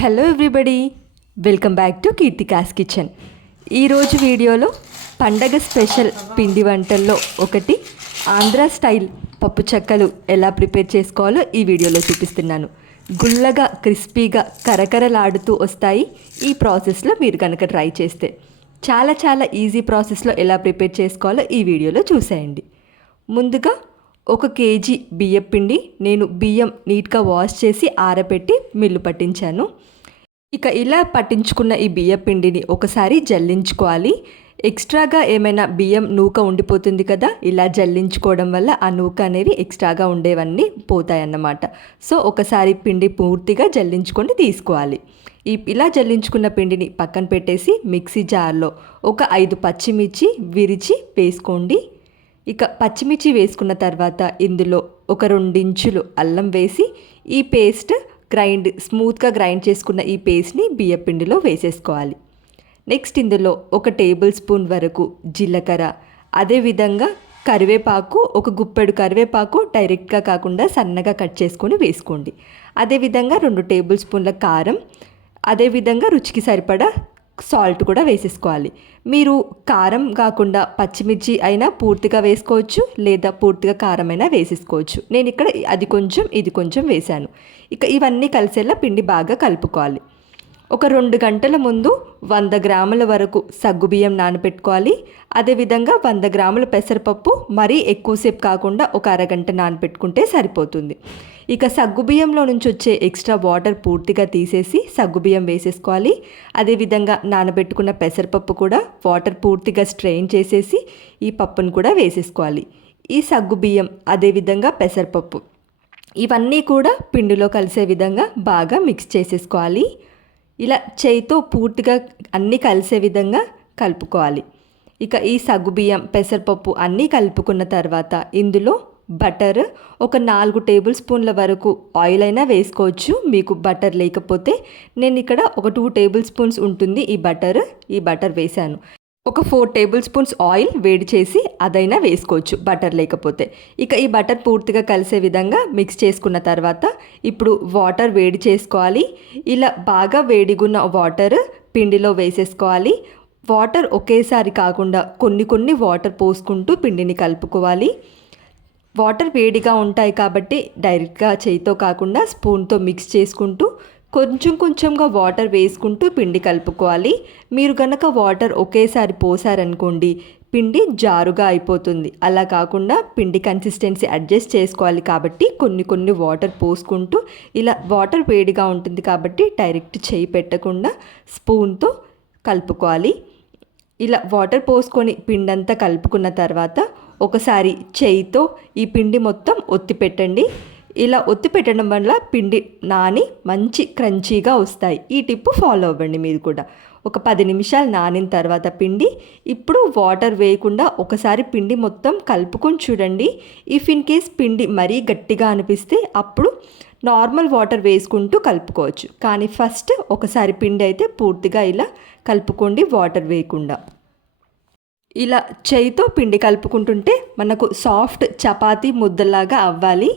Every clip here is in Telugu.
Hello everybody, welcome back to Keerthika's kitchen. ఈరోజు వీడియోలో పండగ స్పెషల్ పిండి వంటల్లో ఒకటి ఆంధ్ర స్టైల్ పప్పు చెక్కలు ఎలా ప్రిపేర్ చేసుకోవాలో ఈ వీడియోలో చూపిస్తున్నాను. గుల్లగా క్రిస్పీగా కరకరలాడుతూ వస్తాయి. ఈ ప్రాసెస్లో మీరు కనుక ట్రై చేస్తే చాలా ఈజీ ప్రాసెస్లో ఎలా ప్రిపేర్ చేసుకోవాలో ఈ వీడియోలో చూసేయండి. ముందుగా 1 కేజీ బియ్యం పిండి నేను బియ్యం నీట్గా వాష్ చేసి ఆరబెట్టి మిల్లు పట్టించాను. ఇక ఇలా పట్టించుకున్న ఈ బియ్యం పిండిని ఒకసారి జల్లించుకోవాలి. ఎక్స్ట్రాగా ఏమైనా బియ్యం నూక ఉండిపోతుంది కదా, ఇలా జల్లించుకోవడం వల్ల ఆ నూక అనేవి ఎక్స్ట్రాగా ఉండేవన్నీ పోతాయన్నమాట. సో ఒకసారి పిండి పూర్తిగా జల్లించుకొని తీసుకోవాలి. ఇలా జల్లించుకున్న పిండిని పక్కన పెట్టేసి మిక్సీ జార్లో ఒక 5 పచ్చిమిర్చి విరిచి వేసుకోండి. ఇక పచ్చిమిర్చి వేసుకున్న తర్వాత ఇందులో ఒక 2 ఇంచులు అల్లం వేసి ఈ పేస్ట్ స్మూత్గా గ్రైండ్ చేసుకున్న ఈ పేస్ట్ని బియ్యపిండిలో వేసేసుకోవాలి. నెక్స్ట్ ఇందులో 1 టేబుల్ స్పూన్ వరకు జీలకర్ర, అదేవిధంగా కరివేపాకు, 1 గుప్పెడు కరివేపాకు డైరెక్ట్గా కాకుండా సన్నగా కట్ చేసుకొని వేసుకోండి. అదేవిధంగా 2 టేబుల్ స్పూన్ల కారం, అదేవిధంగా రుచికి సరిపడా సాల్ట్ కూడా వేసేసుకోవాలి. మీరు కారం కాకుండా పచ్చిమిర్చి అయినా పూర్తిగా వేసుకోవచ్చు, లేదా పూర్తిగా కారం అయినా వేసేసుకోవచ్చు. నేను ఇక్కడ అది కొంచెం ఇది కొంచెం వేశాను. ఇక ఇవన్నీ కలిసేలా పిండి బాగా కలుపుకోవాలి. ఒక 2 గంటల ముందు 100 గ్రాముల వరకు సగ్గుబియ్యం నానబెట్టుకోవాలి. అదేవిధంగా 100 గ్రాముల పెసరపప్పు మరీ ఎక్కువసేపు కాకుండా ఒక అరగంట నానబెట్టుకుంటే సరిపోతుంది. ఇక సగ్గుబియ్యంలో నుంచి వచ్చే ఎక్స్ట్రా వాటర్ పూర్తిగా తీసేసి సగ్గుబియ్యం వేసేసుకోవాలి. అదేవిధంగా నానబెట్టుకున్న పెసరపప్పు కూడా వాటర్ పూర్తిగా స్ట్రెయిన్ చేసేసి ఈ పప్పును కూడా వేసేసుకోవాలి. ఈ సగ్గుబియ్యం అదేవిధంగా పెసరపప్పు ఇవన్నీ కూడా పిండిలో కలిసే విధంగా బాగా మిక్స్ చేసేసుకోవాలి. ఇలా చేయితో పూర్తిగా అన్నీ కలిసే విధంగా కలుపుకోవాలి. ఇక ఈ సగ్గుబియ్యం పెసరపప్పు అన్నీ కలుపుకున్న తర్వాత ఇందులో బటర్ ఒక 4 టేబుల్ స్పూన్ల వరకు ఆయిల్ అయినా వేసుకోవచ్చు. మీకు బటర్ లేకపోతే నేను ఇక్కడ ఒక 2 టేబుల్ స్పూన్స్ ఉంటుంది ఈ బటర్ వేశాను. ఒక 4 టేబుల్ స్పూన్స్ ఆయిల్ వేడి చేసి అదైనా వేసుకోవచ్చు బటర్ లేకపోతే. ఇక ఈ బటర్ పూర్తిగా కలిసే విధంగా మిక్స్ చేసుకున్న తర్వాత ఇప్పుడు వాటర్ వేడి చేసుకోవాలి. ఇలా బాగా వేడిగున్న వాటర్ పిండిలో వేసేసుకోవాలి. వాటర్ ఒకేసారి కాకుండా కొన్ని వాటర్ పోసుకుంటూ పిండిని కలుపుకోవాలి. వాటర్ వేడిగా ఉంటాయి కాబట్టి డైరెక్ట్గా చేయితో కాకుండా స్పూన్తో మిక్స్ చేసుకుంటూ కొంచెంగా వాటర్ వేసుకుంటూ పిండి కలుపుకోవాలి. మీరు కనుక వాటర్ ఒకేసారి పోసారనుకోండి పిండి జారుగా అయిపోతుంది. అలా కాకుండా పిండి కన్సిస్టెన్సీ అడ్జస్ట్ చేసుకోవాలి కాబట్టి కొన్ని వాటర్ పోసుకుంటూ ఇలా వాటర్ వేడిగా ఉంటుంది కాబట్టి డైరెక్ట్ చేయి పెట్టకుండా స్పూన్తో కలుపుకోవాలి. ఇలా వాటర్ పోసుకొని పిండి అంతా కలుపుకున్న తర్వాత ఒకసారి చేయితో ఈ పిండి మొత్తం ఒత్తి పెట్టండి. ఇలా ఒత్తి పెట్టడం వల్ల పిండి నాని మంచి క్రంచీగా వస్తాయి. ఈ టిప్పు ఫాలో అవ్వండి మీరు కూడా. ఒక 10 నిమిషాలు నానిన తర్వాత పిండి ఇప్పుడు వాటర్ వేయకుండా ఒకసారి పిండి మొత్తం కలుపుకొని చూడండి. ఇఫ్ ఇన్ కేస్ పిండి మరీ గట్టిగా అనిపిస్తే అప్పుడు నార్మల్ వాటర్ వేసుకుంటూ కలుపుకోవచ్చు. కానీ ఫస్ట్ ఒకసారి పిండి అయితే పూర్తిగా ఇలా కలుపుకోండి వాటర్ వేయకుండా. ఇలా చేయితో పిండి కలుపుకుంటుంటే మనకు సాఫ్ట్ చపాతీ ముద్దలాగా అవ్వాలి.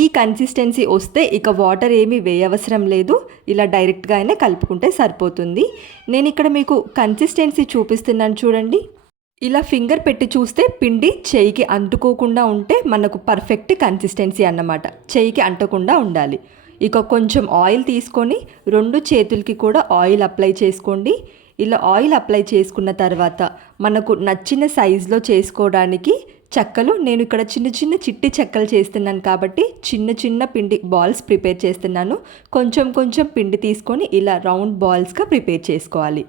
ఈ కన్సిస్టెన్సీ వస్తే ఇక వాటర్ ఏమీ వేయవసరం లేదు. ఇలా డైరెక్ట్గా అయినా కలుపుకుంటే సరిపోతుంది. నేను ఇక్కడ మీకు కన్సిస్టెన్సీ చూపిస్తున్నాను చూడండి. ఇలా ఫింగర్ పెట్టి చూస్తే పిండి చేయికి అంటుకోకుండా ఉంటే మనకు పర్ఫెక్ట్ కన్సిస్టెన్సీ అన్నమాట. చేయికి అంటకుండా ఉండాలి. ఇక కొంచెం ఆయిల్ తీసుకొని 2 చేతులకి కూడా ఆయిల్ అప్లై చేసుకోండి. ఇలా ఆయిల్ అప్లై చేసుకున్న తర్వాత మనకు నచ్చిన సైజులో చేసుకోవడానికి చెక్కలు నేను ఇక్కడ చిన్న చిట్టి చెక్కలు చేస్తున్నాను కాబట్టి చిన్న పిండి బాల్స్ ప్రిపేర్ చేస్తున్నాను. కొంచెం పిండి తీసుకొని ఇలా రౌండ్ బాల్స్గా ప్రిపేర్ చేసుకోవాలి.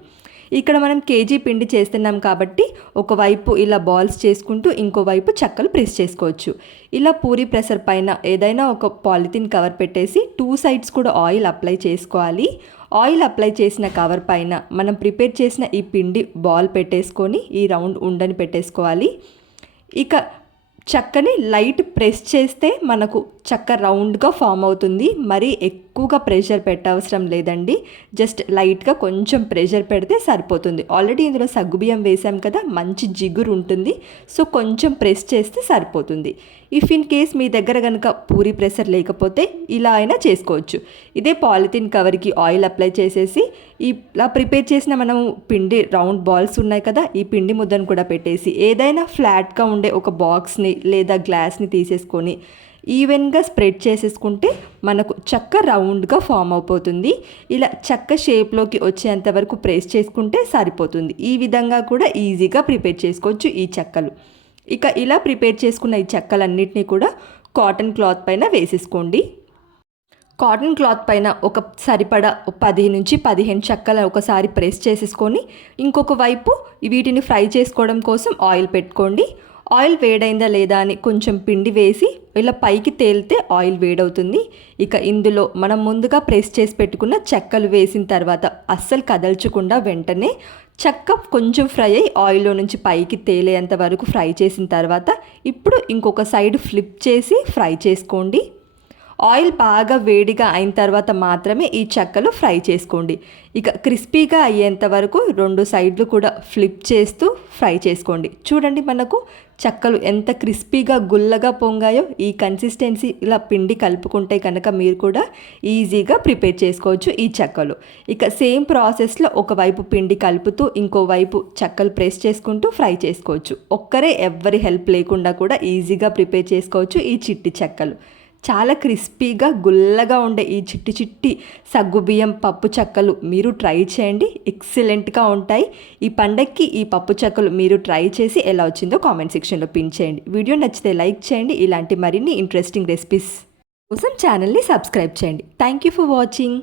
ఇక్కడ మనం కేజీ పిండి చేస్తున్నాం కాబట్టి ఒకవైపు ఇలా బాల్స్ చేసుకుంటూ ఇంకోవైపు చెక్కలు ప్రెస్ చేసుకోవచ్చు. ఇలా పూరి ప్రెషర్ పైన ఏదైనా ఒక పాలిథిన్ కవర్ పెట్టేసి 2 సైడ్స్ కూడా ఆయిల్ అప్లై చేసుకోవాలి. ఆయిల్ అప్లై చేసిన కవర్ పైన మనం ప్రిపేర్ చేసిన ఈ పిండి బాల్ పెట్టేసుకొని ఈ రౌండ్ ఉండని పెట్టేసుకోవాలి. ఇక చెక్కని లైట్ ప్రెస్ చేస్తే మనకు చక్క రౌండ్గా ఫామ్ అవుతుంది. మరీ ఎక్కువగా ప్రెషర్ పెట్టవసరం లేదండి. జస్ట్ లైట్గా కొంచెం ప్రెషర్ పెడితే సరిపోతుంది. ఆల్రెడీ ఇందులో సగ్గుబియ్యం వేసాం కదా, మంచి జిగురు ఉంటుంది. సో కొంచెం ప్రెస్ చేస్తే సరిపోతుంది. ఇఫ్ ఇన్ కేస్ మీ దగ్గర కనుక పూరి ప్రెషర్ లేకపోతే ఇలా అయినా చేసుకోవచ్చు. ఇదే పాలిథిన్ కవర్కి ఆయిల్ అప్లై చేసేసి ఇలా ప్రిపేర్ చేసిన మనం పిండి రౌండ్ బాల్స్ ఉన్నాయి కదా, ఈ పిండి ముద్దను కూడా పెట్టేసి ఏదైనా ఫ్లాట్గా ఉండే ఒక బాక్స్ని లేదా గ్లాస్ని తీసేసుకొని ఈవెన్గా స్ప్రెడ్ చేసేసుకుంటే మనకు చక్క రౌండ్గా ఫామ్ అయిపోతుంది. ఇలా చక్క షేప్లోకి వచ్చేంత వరకు ప్రెస్ చేసుకుంటే సరిపోతుంది. ఈ విధంగా కూడా ఈజీగా ప్రిపేర్ చేసుకోవచ్చు ఈ చెక్కలు. ఇక ఇలా ప్రిపేర్ చేసుకున్న ఈ చెక్కలన్నిటినీ కూడా కాటన్ క్లాత్ పైన వేసేసుకోండి. కాటన్ క్లాత్ పైన ఒక సరిపడా 10 నుంచి 15 చెక్కలు ఒకసారి ప్రెస్ చేసేసుకొని ఇంకొక వైపు వీటిని ఫ్రై చేసుకోవడం కోసం ఆయిల్ పెట్టుకోండి. ఆయిల్ వేడైందా లేదా అని కొంచెం పిండి వేసి ఇలా పైకి తేలితే ఆయిల్ వేడవుతుంది. ఇక ఇందులో మనం ముందుగా ప్రెస్ చేసి పెట్టుకున్న చెక్కలు వేసిన తర్వాత అస్సలు కదల్చకుండా వెంటనే చెక్క కొంచెం ఫ్రై అయ్యి ఆయిల్లో నుంచి పైకి తేలేంత వరకు ఫ్రై చేసిన తర్వాత ఇప్పుడు ఇంకొక సైడ్ ఫ్లిప్ చేసి ఫ్రై చేసుకోండి. ఆయిల్ బాగా వేడిగా అయిన తర్వాత మాత్రమే ఈ చెక్కలు ఫ్రై చేసుకోండి. ఇక క్రిస్పీగా అయ్యేంత వరకు 2 సైడ్లు కూడా ఫ్లిప్ చేస్తూ ఫ్రై చేసుకోండి. చూడండి మనకు చెక్కలు ఎంత క్రిస్పీగా గుల్లగా పొంగాయో. ఈ కన్సిస్టెన్సీ ఇలా పిండి కలుపుకుంటే కనుక మీరు కూడా ఈజీగా ప్రిపేర్ చేసుకోవచ్చు ఈ చెక్కలు. ఇక సేమ్ ప్రాసెస్లో ఒకవైపు పిండి కలుపుతూ ఇంకోవైపు చెక్కలు ప్రెస్ చేసుకుంటూ ఫ్రై చేసుకోవచ్చు. ఒక్కరే ఎవ్వరి హెల్ప్ లేకుండా కూడా ఈజీగా ప్రిపేర్ చేసుకోవచ్చు ఈ చిట్టి చెక్కలు. చాలా క్రిస్పీగా గుల్లగా ఉండే ఈ చిట్టి చిట్టి సగ్గుబియ్యం పప్పు చెక్కలు మీరు ట్రై చేయండి. ఎక్సలెంట్గా ఉంటాయి. ఈ పండక్కి ఈ పప్పు చెక్కలు మీరు ట్రై చేసి ఎలా వచ్చిందో కామెంట్ సెక్షన్లో పిన్ చేయండి. వీడియో నచ్చితే లైక్ చేయండి. ఇలాంటి మరిన్ని ఇంట్రెస్టింగ్ రెసిపీస్ కోసం ఛానల్ని సబ్స్క్రైబ్ చేయండి. Thank you for watching.